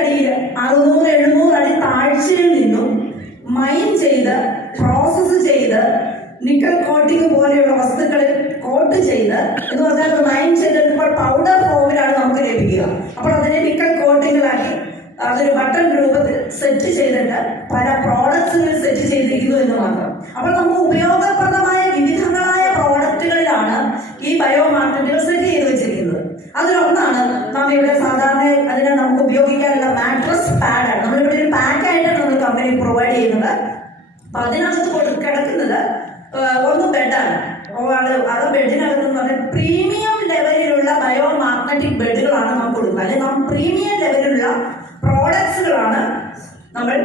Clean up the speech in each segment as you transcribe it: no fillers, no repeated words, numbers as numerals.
അടിയിൽ 600-700 അടി താഴ്ചയിൽ നിന്നും മൈൻ ചെയ്ത് പ്രോസസ് ചെയ്ത് നിക്കൽ കോട്ടിംഗ് പോലെയുള്ള വസ്തുക്കളിൽ കോട്ട് ചെയ്ത് എന്ന് പറഞ്ഞാൽ മൈൻ ചെയ്തെടുക്കുമ്പോൾ പൗഡർ ഫോമിലാണ് നമുക്ക് ലഭിക്കുക. അപ്പോൾ അതിനെ നിക്കൽ കോട്ടിങ്ങിലാക്കി അതൊരു ബട്ടൺ രൂപത്തിൽ സെറ്റ് ചെയ്തിട്ട് പല പ്രോഡക്ട്സുകളിൽ സെറ്റ് ചെയ്തിരിക്കുന്നു എന്ന് മാത്രം. അപ്പോൾ നമുക്ക് ഉപയോഗപ്രദമായ വിവിധങ്ങളായ പ്രോഡക്റ്റുകളിലാണ് ഈ ബയോ മാർക്കറ്റുകൾ സെറ്റ് ചെയ്ത് വെച്ചിരിക്കുന്നത്. അതിലൊന്നാണ് നാം ഇവിടെ സാധാരണ അതിനെ നമുക്ക് ഉപയോഗിക്കാനുള്ള മാട്രസ് പാഡാണ്. നമ്മളിവിടെ ഒരു പാക്കായിട്ടാണ് നമ്മൾ കമ്പനി പ്രൊവൈഡ് ചെയ്യുന്നത്. അപ്പൊ അതിനകത്ത് കിടക്കുന്നത് ഒന്ന് ബെഡാണ്. ആ ബെഡിനകത്ത് എന്ന് പറഞ്ഞാൽ പ്രീമിയം ലെവലിലുള്ള ബയോ മാഗ്നറ്റിക് ബെഡുകളാണ് നാം കൊടുക്കുന്നത്. അല്ലെങ്കിൽ നാം പ്രീമിയം ലെവലിലുള്ള പ്രോഡക്ട്സുകളാണ് നമ്മൾ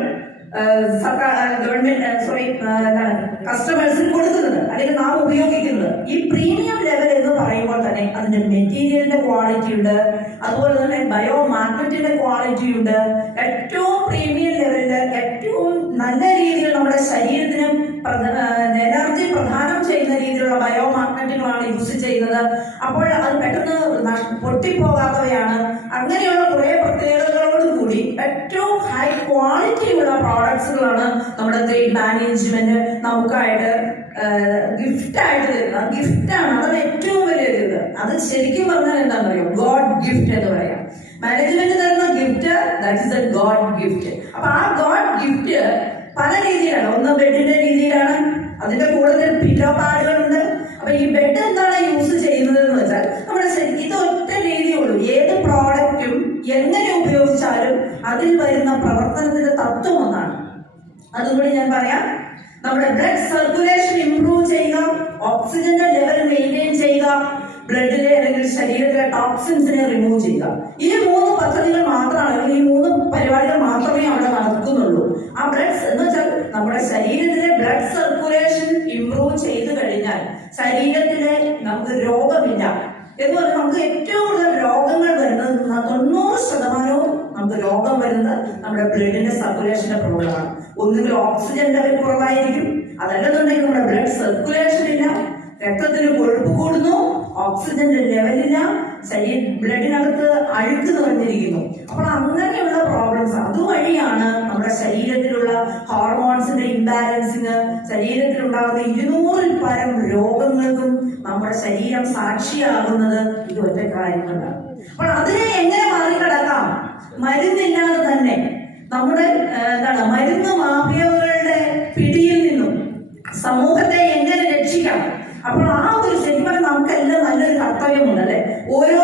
കസ്റ്റമേഴ്സിന് കൊടുക്കുന്നത് അല്ലെങ്കിൽ നാം ഉപയോഗിക്കുന്നത്. ഈ പ്രീമിയം ലെവൽ എന്ന് പറയുമ്പോൾ തന്നെ അതിന്റെ മെറ്റീരിയലിന്റെ ക്വാളിറ്റി ഉണ്ട്, അതുപോലെ തന്നെ ബയോ മാഗ്നറ്റിന്റെ ക്വാളിറ്റി ഉണ്ട്. ഏറ്റവും പ്രീമിയം ലെവലില് ഏറ്റവും നല്ല രീതിയിൽ നമ്മുടെ ശരീരത്തിന് എനർജി പ്രദാനം ചെയ്യുന്ന രീതിയിലുള്ള ബയോ മാഗ്നറ്റുകളാണ് യൂസ് ചെയ്യുന്നത്. അപ്പോൾ അത് പെട്ടെന്ന് പൊട്ടിപ്പോകാത്തവയാണ്. അങ്ങനെയുള്ള കുറെ പ്രത്യേകതകളോട് കൂടി ഏറ്റവും ഹൈ ക്വാളിറ്റിയുള്ള പ്രോഡക്ട്സുകളാണ് നമ്മുടെ ഗ്രേറ്റ് മാനേജ്മെന്റ് നമുക്കായിട്ട് ഗിഫ്റ്റായിട്ട് തരുന്നത്. ഗിഫ്റ്റാണ്, അതാണ് ഏറ്റവും വലിയൊരു ഇത്. അത് ശരിക്കും പറഞ്ഞാൽ എന്താണെന്ന് അറിയോ, ഗോഡ് ഗിഫ്റ്റ് എന്ന് പറയാം. മാനേജ്മെന്റ് തരുന്ന gift, that is A God gift. അപ്പൊ ആ ഗോഡ് ഗിഫ്റ്റ് പല രീതിയിലാണ്. ഒന്ന് ബെഡിന്റെ രീതിയിലാണ്, അതിന്റെ കൂടുതൽ പില്ലോ പാഡുകളുണ്ട്. അപ്പൊ ഈ ബെഡ് എന്താണ് യൂസ് ചെയ്യുന്നത് എന്ന് വെച്ചാൽ നമ്മുടെ ഇത് ഒറ്റ രീതിയുള്ളൂ. ഏത് പ്രോഡക്റ്റും എങ്ങനെ ഉപയോഗിച്ചാലും അതിൽ വരുന്ന പ്രവർത്തനത്തിന്റെ തത്വം ഒന്നാണ്. അതുകൂടി ഞാൻ പറയാം. നമ്മുടെ ബ്ലഡ് സർക്കുലേഷൻ ഇംപ്രൂവ് ചെയ്യുക, ഓക്സിജന്റെ ലെവൽ മെയിൻറ്റെയിൻ ചെയ്യുക, ബ്ലഡിലെ അല്ലെങ്കിൽ ശരീരത്തിലെ ടോക്സിൻസിനെ റിമൂവ് ചെയ്യുക. ഈ 3 പദ്ധതികൾ മാത്രമാണ്, അല്ലെങ്കിൽ ഈ 3 പരിപാടികൾ മാത്രമേ അവിടെ നടക്കുന്നുള്ളൂ. ആ ബ്ലഡ് എന്ന് വെച്ചാൽ നമ്മുടെ ശരീരത്തിലെ ബ്ലഡ് സർക്കുലേഷൻ ഇംപ്രൂവ് ചെയ്തു കഴിഞ്ഞാൽ ശരീരത്തിലെ നമുക്ക് രോഗമില്ല എന്ന് പറഞ്ഞാൽ നമുക്ക് ഏറ്റവും കൂടുതൽ രോഗങ്ങൾ വരുന്നത് 90% നമുക്ക് രോഗം വരുന്നത് നമ്മുടെ ബ്ലഡിന്റെ സർക്കുലേഷന്റെ പ്രോബ്ലമാണ്. ഒന്നുകിൽ ഓക്സിജൻ ലെവൽ കുറവായിരിക്കും, അതല്ലെന്നുണ്ടെങ്കിൽ നമ്മുടെ ബ്ലഡ് സർക്കുലേഷൻ ഇല്ല, രക്തത്തിന് കൊഴുപ്പ് കൂടുന്നു, ഓക്സിജന്റെ ലെവലില്ല, ബ്ലഡിനകത്ത് അഴുക്ക് നിറഞ്ഞിരിക്കുന്നു. അപ്പോൾ അങ്ങനെയുള്ള പ്രോബ്ലംസ് അതുവഴിയാണ് നമ്മുടെ ശരീരത്തിലുള്ള ഹോർമോൺസിന്റെ ഇംബാലൻസിന്, ശരീരത്തിലുണ്ടാകുന്ന 200-ൽ പരം രോഗങ്ങൾക്കും നമ്മുടെ ശരീരം സാക്ഷിയാകുന്നത് ഇത് ഒറ്റ കാര്യങ്ങളാണ്. അപ്പോൾ അതിനെ എങ്ങനെ മറികടക്കാം? മരുന്നില്ലാതെ തന്നെ നമ്മുടെ മരുന്ന് മാഫിയകളുടെ പിടിയിൽ നിന്നും സമൂഹത്തെ എങ്ങനെ രക്ഷിക്കാം? അപ്പോൾ ആ ഒരു ശരിക്കും നമുക്കെല്ലാം നല്ലൊരു കർത്തവ്യമുണ്ട് അല്ലെ. ഓരോ